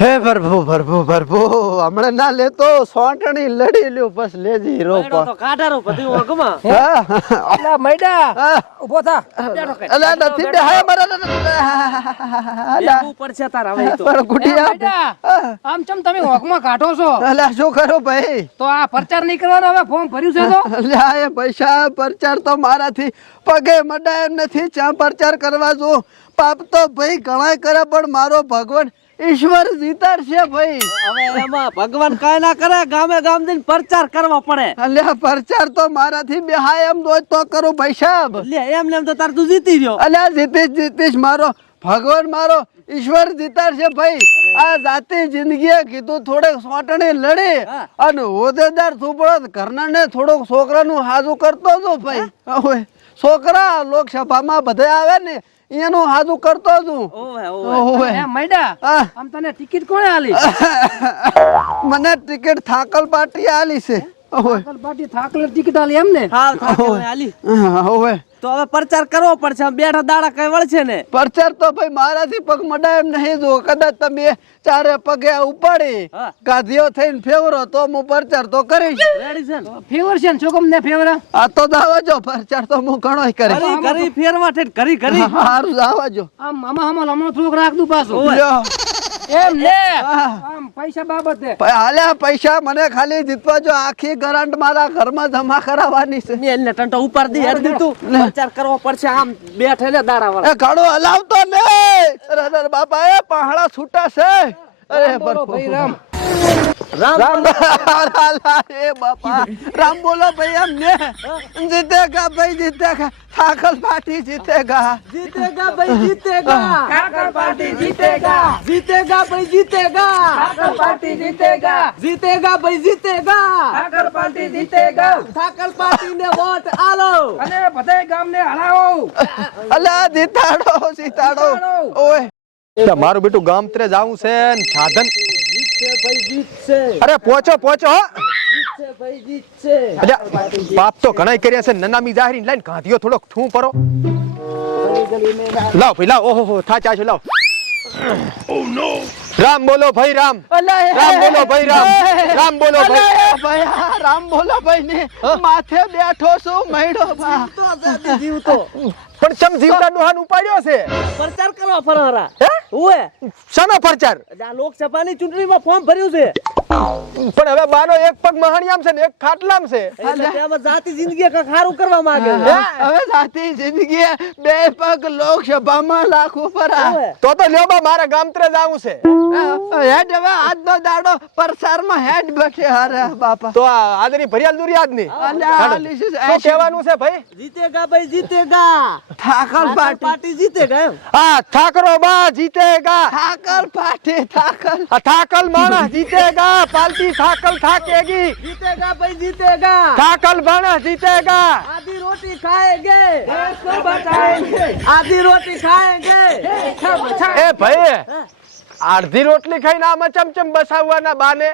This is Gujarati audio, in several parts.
હે પ્રભુ પ્રભુ પ્રભુ હમણાં ના લેતો સોંટણી લડી લ્યો બસ લેજી રો તો કાઢારો બધું ઓગમાં અલા મૈડા ઊભો થા અલા નથી બે હાય મારા લેવું પડશે તાર હવે તો પર ગુડિયા મૈડા આમ ચમ તમે હોકમાં કાઢો છો અલા શું કરો ભાઈ તો આ પ્રચાર નહીં કરવાનો હવે ફોર્મ ભર્યું છે તો અલ્યા એ પૈસા પ્રચાર તો મારાથી પગે મડાય એમ નથી ચા પ્રચાર કરવા જો પાપ તો ભાઈ ઘણાય કરે પણ મારો ભગવાન ઈશ્વર જીતાડશે ભાઈ હવે એમાં ભગવાન કાઈ ના કરે ગામે ગામ જઈને પ્રચાર કરવા પડે અલ્યા પ્રચાર તો મારાથી બેહાય એમ દોય તો કરું ભાઈ સાહેબ લે એમ ને એમ તો તાર તું જીતી રહ્યો અલ્યા જીતીશ મારો ભગવાન મારો ઈશ્વર જીતાડશે ભાઈ આ જાતિ જિંદગીએ કીધું થોડેક સોટણી લડી અને હોદેદાર થોપડો ઘરના ને થોડોક છોકરાનું હાજુ કરતો હતો ભાઈ હવે છોકરા લોકસભામાં બધા આવે ને એનું હાજુ કરતો છું ઓવે એ મૈડા આમ તને ટિકિટ કોણે આલી મને ટિકિટ થાકલ પાર્ટી આલી છે આગળ પાર્ટી થાકલે ટિકિટ આલી એમ ને હા થાકે આલી હવે તો હવે પ્રચાર કરવો પડશે આમ બેઠા દાડા કઈ વળશે ને પ્રચાર તો ભાઈ મારાથી પગ મડાય એમ નહીં જો કદાચ તમે ચારે પગે ઉપાડી ગાધીઓ થઈને ફેવરો તો હું પ્રચાર તો કરીશ રેડી છે ને ફેવર છે ને છોકમ ને ફેવર આ તો દાવાજો પ્રચાર તો હું ઘણોય કરીશ ઘરી ફેરવા ઠેઠ ઘરી સારું દાવાજો આમ મામા હમણાં થોડુંક રાખ દઉં પાછું લ્યો. એમ ને આમ પૈસા બાબતે હાલ્યા પૈસા મને ખાલી જીતવા જો આખી ગરાંટ મારા ઘરમાં જમા કરાવવાની છે મેલ ને ટંટો ઉપર દી હેડ દીધું પ્રચાર કરવો પડશે આમ બેઠે ને દાડા વળ એ ઘડો હલાવતો ને અરે બાપા એ પહાડા છૂટા છે અરે બોલો ભાઈ રામ રામ એ બાપા રામ બોલો ભાઈ એમ ને જીતેગા ભાઈ જીતેગા થાકલ પાર્ટી જીતેગા जीतेगा भाई जीतेगा કાકર પાર્ટી જીતેગા जीतेगा भाई जीतेगा કાકર પાર્ટી જીતેગા जीतेगा भाई जीतेगा કાકર પાર્ટી જીતેગા ઠાકર પાર્ટી ને વોટ આલો અને બધાય ગામને હલાવો અલા જીતાડો ઓય મારું બેટું ગામ તરે જાવું છે ને સાધન જીતશે ભાઈ જીતશે અરે પહોંચો હો જીતશે ભાઈ જીતશે પાપ તો ઘણાય કર્યા છે નનામી જાહેરી લાઈન કાઢ્યો થોડોક થૂ પરો લાવ ભાઈ લાવ ઓહો થાચા છે લાવ રામ બોલો ભાઈ રામ રામ બોલો ભાઈ રામ બોલો ભાઈ રામ બોલો ભાઈ ને માથે બેઠો છું મૈડો બા જીવતો પણ ચમ જીવતા દોહાન ઉપાડ્યો છે પ્રચાર કરવા ફરહરા હે ઓએ શાનો પ્રચાર આ લોકસભાની ચૂંટણીમાં ફોર્મ ભર્યું છે પણ હવે બાનો એક પગ મહાણિયામ છે ને એક ખાટલામ છે એટલે તેમાં જાતિ જિંદગી કાક સારું કરવા માંગે છે હવે સાથી જિંદગી બે પગ લોકસભામાં લાખો પર ઓવે. તો લ્યો બા મારા ગામત્રે જાવું છે હેડ હવે આજનો દાડો પ્રસારમાં હેડ બેઠે હારે બાપા તો આદરી ભરિયાલ દુરિયાદની શું કહેવાનું છે ભાઈ જીતેગા ભાઈ જીતેગા ઠાકર પાર્ટી જીતેગા એમ હા ઠાકરો બા જીતેગા ઠાકર પાર્ટી ઠાકર માણસ જીતેગા પાર્ટી ઠાકર ઠાકેગી जीतेगा भाई जीतेगा ઠાકર માણસ જીતેગા आधी रोटी खाएंगे દેશ को बचाएंगे आधी रोटी खाएंगे એ ભાઈ અડધી રોટલી ખાઈને આમાં ચમચમ બસાવવાના બાને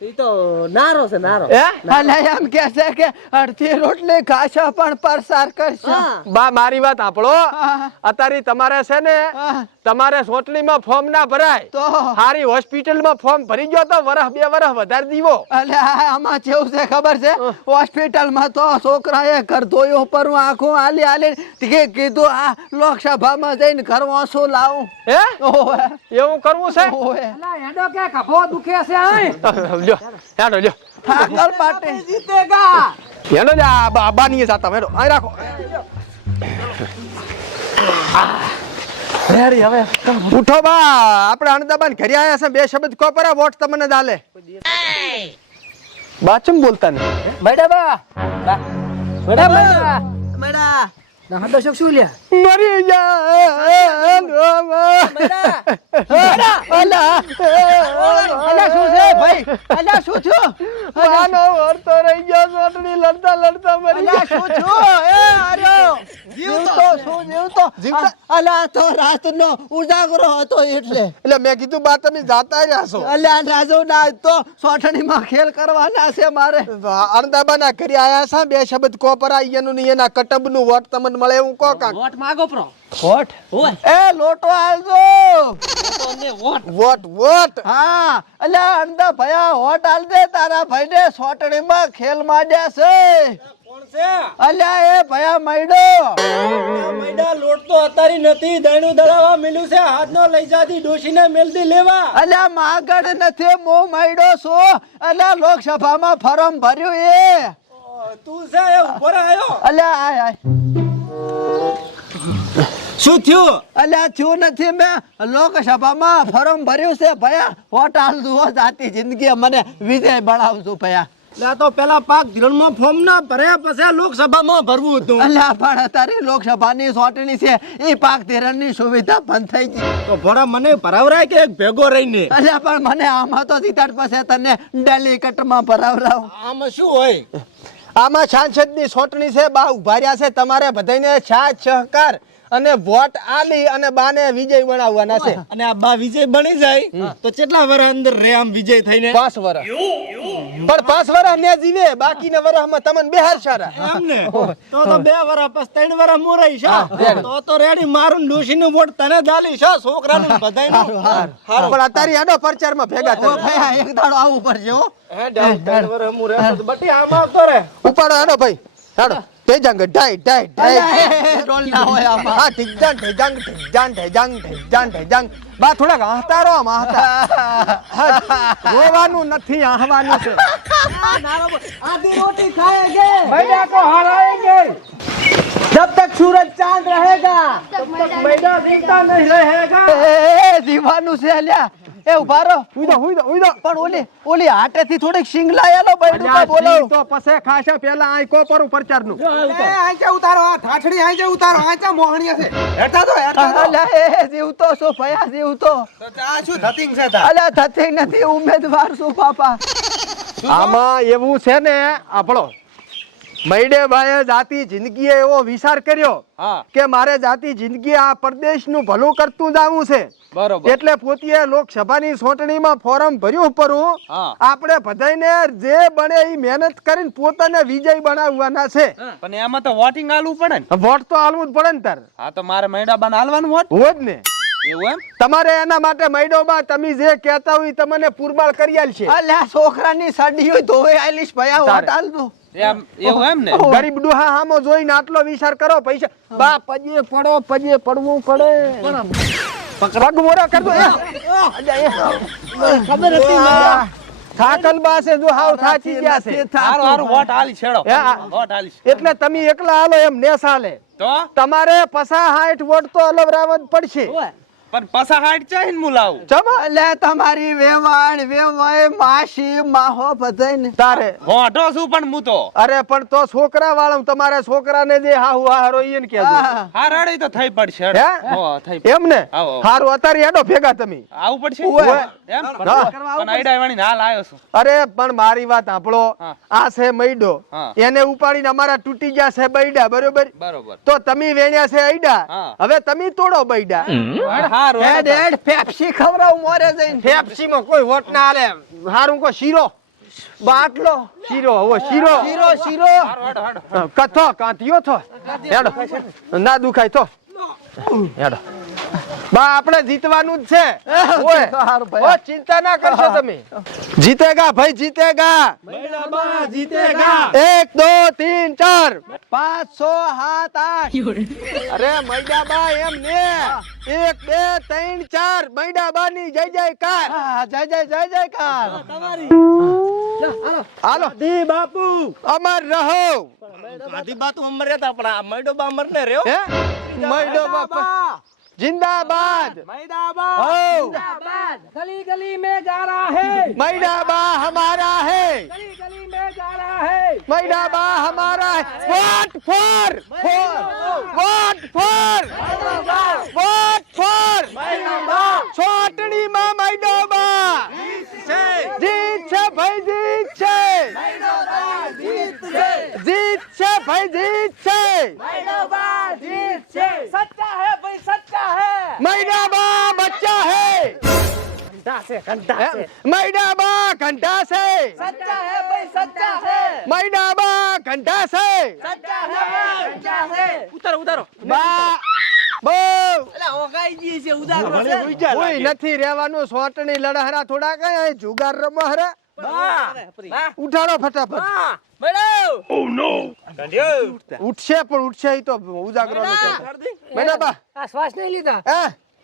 ઈ તો નારો છે નારો અલે એમ કે છે કે અડધી રોટલી ખાશો પણ પ્રસાર કરશો બા મારી વાત સાંભળો અત્યારે તમારે છે ને તમારે સોટલીમાં ફોર્મ ના ભરાય તો હારી હોસ્પિટલમાં ફોર્મ ભરી ગયો તો વરહ બે વરહ વધારે દીવો અલે આમાં કેવું છે ખબર છે હોસ્પિટલમાં તો છોકરાએ ઘર ધોયો પર આંખો આલી કીધું આ લોકસભામાં જઈને ઘર વાંસો લાવું હે એવું કરવું છે અલા હેડો કે કફો દુખે છે આય લ્યો લ્યો ઠાકર પાર્ટી जीतेगा હેલો લે આ ની જાતા મેડો આ રાખો રેડી હવે ઉઠો બા આપણે અણદાબાન ઘરે આયા છે બે શબ્દ કો પર વોટ તમને દાલે બાચમ બોલતા ને મૈડા બા મૈડા मेरा ના હદો શક શું લ્યા મરી જા અલા શું છે ભાઈ અલા શું છો માનો વર્તો રહી ગયો સોટડી લડતા મરી અલા શું છો એ આર્યો જીવતો અલા તો રાતનો ઉજાગરો હતો એટલે મેં કીધું બા તમે જાતા રહ્યા છો અલા રાજો ના તો સોટડીમાં ખેલ કરવાના છે મારે અણદાબાના ઘરે આયા છે બે શબ્દ કોપરા ઈયાનું ને એના કટબનું વોટ તમને મળે એવું કો કાક वोट मांगो प्रो વોટ ओए એ લોટો આલજો तो ने વોટ હા અલ્યા અંદા ભયા વોટ આલ દે તારા ભાઈને સોટણીમાં ખેલ માંડ્યા છે કોણ છે અલ્યા એ ભયા મૈડો મૈડા લોટ તો અતારી નથી દણું દળાવા મિલ્યું છે હાથનો લઈ જાતી ડોશીને મેલદી લેવા અલ્યા માગડ નથી મો મૈડો છું અલ્યા લોકસભામાં ફોર્મ ભર્યું એ તું છે એ ઉભો રહ્યો અલ્યા આય શું થયું અલ્યા થયું નથી મેં લોકસભામાં ફોર્મ ભર્યું છે ભયા વોટ આલ દો જાતી જિંદગી મને વિજય બનાવશું ભયા લે તો પેલા પાક ધીરણમાં ફોર્મ ના ભર્યા પછી લોકસભામાં ભરવું હતું અલ્યા પણ તારી લોકસભાની સોટણી છે એ પાક ધિરાણની સુવિધા બંધ થઈ ગઈ તો ભરા મને ભરાવરાય કે એક ભેગો રહીને અલ્યા પણ મને આમાં તો સીધા પછી તને ડેલિકેટમાં ભરાવરાવ આમાં શું હોય આમાં સાંસદની સોટણી છે બા ઉભા રહ્યા છે તમારે બધાને સાથ સહકાર અને વોટ આલી અને બાને વિજય બનાવવાના છે અને આ બા વિજય બની જાય તો કેટલા વર્ષ અંદર રે આમ વિજય થઈને 5 વર્ષ પણ 5 વર્ષ ને જીવે બાકીના વર્ષમાં તમને બેહાર સારા એમને તો 2 વર્ષ પછી 3 વર્ષ મોરાઈ છે તો રેડી મારું ડોશીનું વોટ તને દાલી છે છોકરાનું બધાયનું પણ અત્યારે આનો પ્રચારમાં ભેગા થયો ભાઈ એક દાડો આવું પડશે હો હે 3 વર્ષ મોરે બટી આમ આવતો રે ઉપાડો આનો ભાઈ હાડો તેજંગ ડાઈ રોલ ના હોય આમાં હા ઠીક બા થોડાક હતારો આમ રોવાનું નથી આહવાનું છે आधी रोटी खाएंगे मैडा को हराएंगे जब तक सूरज चांद रहेगा मैडा जीता नहीं रहेगा એ જીવાનું છે અલ્યા એ ઉભા રહો ઉઈદો પણ ઓલી હાટેથી થોડીક સિંગ લાયાલો બૈડું કા બોલો તો પસે ખાશે પેલા આઈ કોપર પ્રચારનું આંચે ઉતારો આ ઠાઠડી આંચે ઉતારો આંચે મોહણીયા છે હેઠા તો અલ્યા એ જીવતો છો ભયા જીવતો આ શું ધતિંગ છે તા અલ્યા થતી નથી ઉમેદવાર છું પાપા આમાં એવું છે ને આપણો મૈડેભાઈએ જાતિ જિંદગીએ એવો વિચાર કર્યો કે મારે જાતિ જિંદગી આ પ્રદેશનું ભલું કરતું જાવું છે બરોબર એટલે પોતે લોકસભાની ચૂંટણીમાં ફોર્મ ભર્યું પરું આપણે બધાને જે બને એ મહેનત કરીને પોતાને વિજય બનાવવાના છે પણ એમાં તો વોટિંગ આલવું પડે ને વોટ તો આલવું જ પડે ને તાર હા તો મારે મૈડા બન આલવાનું વોટ હોય જ ને એવું એમ તમારે એના માટે મૈડોબા તમે જે કહેતા હોય તમને પુરબાળ કરી આલશે અલ્યા છોકરાની સાડી હોય ધોવે આલીશ ભયા વોટ આલ દો એમ એવું એમ ને ગરીબ ડોહા હામો જોઈને આટલો વિચાર કરો પૈસા બા પજે પડવું પડે પગ મોરા કર દો ખબર હતી થાકલ બાસે જો હાવ થાચી ગયા છે હારું વોટ આલી છેડો હે, વોટ આલી એટલે તમે એકલા હાલો એમ ને સાલે તો તમારે 50-60 વોટ તો અલવરાવ જ પડશે પણ પસા હાટ ચાહીન મુલાવું ચમ લે તમારી વેવાણ વેવાય માસી માહો બધાય તારે હોટો શું પણ હું તો અરે પણ તો છોકરા વાળું તમારે છોકરાને જે હાહુ હારો ઈન કેજો હા રડી તો થઈ પડશે હે હો થઈ એમ ને આવો. હારું અત્યારે હેડો ભેગા તમે આવું પડશે ઓવે. એમ હા. પણ આઈડા વાણી હાલ આવ્યો છું અરે પણ મારી વાત સાંભળો હા. આ છે મૈડો હા. એને ઉપાડીને અમારા તૂટી ગયા છે બૈડા બરોબર બરોબર તો તમે વેણ્યા છે આઈડા હા. હવે તમે તોડો બૈડા હારું હેડ હેડ પેપ્સી ખવરાવ મોરે જઈને પેપ્સી માં કોઈ વોટ ના આલે હારું કો શીરો બાટલો શીરો હો શીરો કથો કાંતિયો થો હેડો ના દુખાય તો હેડો બા આપણે જીતવાનું જ છે ઓય ઓ ચિંતા ના કરશો તમે જીતેગા ભાઈ જીતેગા મૈડાબા જીતેગા 1 2 3 4 5 6 7 8 અરે મૈડાબા એમ ને 1 2 3 4 મૈડાબા ની જય જયકાર જય જયકાર હાલો દી બાપુ અમર રહો ગાંધી બાતુ અમર રહેતા પણ આ મૈડોબા અમર ને રહ્યો હે મૈડાબા जिंदाबाद मैदाबा हो जिंदाबाद गली गली में जा रहा है मैडाबा हमारा है गली गली में जा रहा है मैडाबा हमारा है वोट फॉर छोटनी में मैडाबा जीत છે ભાઈ જીત છે જીત છે ભાઈ જીત છે मैदाबा जीत से सच्चा है भाई सच्चा है मैडाबा बच्चा है घंटा से मैडाबा घंटा से सच्चा है भाई सच्चा है मैडाबा घंटा से सच्चा है घंटा है ઉતારો બા બહુ એટલે ઓગાઈ ગઈ છે ઉજાગરો છે કોઈ નથી રહેવાનું સોટણી લડહરા થોડા કઈ જુગાર રમો હરા ઉઠાડો ફટાફટ ઉઠશે પણ ઉઠશે ઈ તો ઉજાગરો મેના બા આ શ્વાસ નહીં લીધા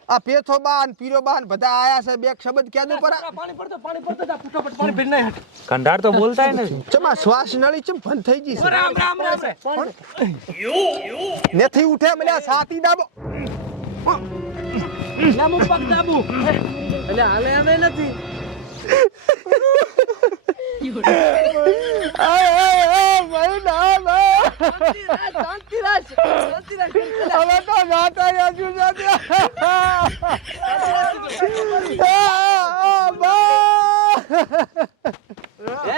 આ પેથો બાન પીરો બાન બધા આયા છે બે શબ્દ ક્યાં પર પાણી પડતો જા ફટાફટ પાણી ભરી નાખ કંડાર તો બોલતા નથી. ચમા શ્વાસ નળી ચમ બંધ થઈ ગઈ છે રામ રામ રામ નથી ઉઠે મને સાતી દાબો લામુ પગ દાબુ એટલે હાલે અમે નથી ભાઈ ના શાંતિ રાખ હવે તો જાતા યાજુ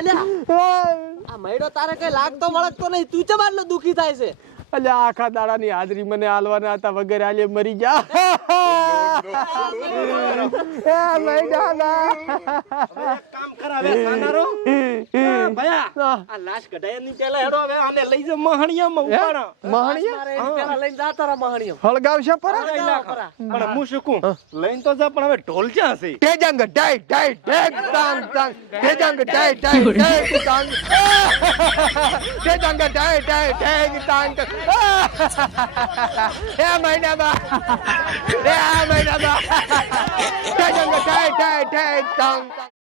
આ મૈડો તારે કઈ લાગતો વળગતો નહીં તું ચમ આટલો દુખી થાય છે અલ્યા આખા દાડાની હાજરી મને હાલવાના હતા વગર આલે મરી જા કામ કરાવે સાનારો ભયા આ લાશ કઢાય ની પેલા હેડો હવે આને લઈ જાવ મહણિયામાં ઉપાડો મહણિયા પેલા લઈને જાતા રા મહાણીઓ હળગાવશે પર પણ હું શું કહું લઈને તો જા પણ હવે ઢોલ ક્યાં છે તેજંગ ડાઈ ડાઈ ટેગ તાંગ તાંગ તેજંગ ડાઈ ડાઈ ટેગ તાંગ તેજંગ ડાઈ ડાઈ ટેગ તાંગ એ મહિના બા તેજંગ ડાઈ ડાઈ ટેગ તાંગ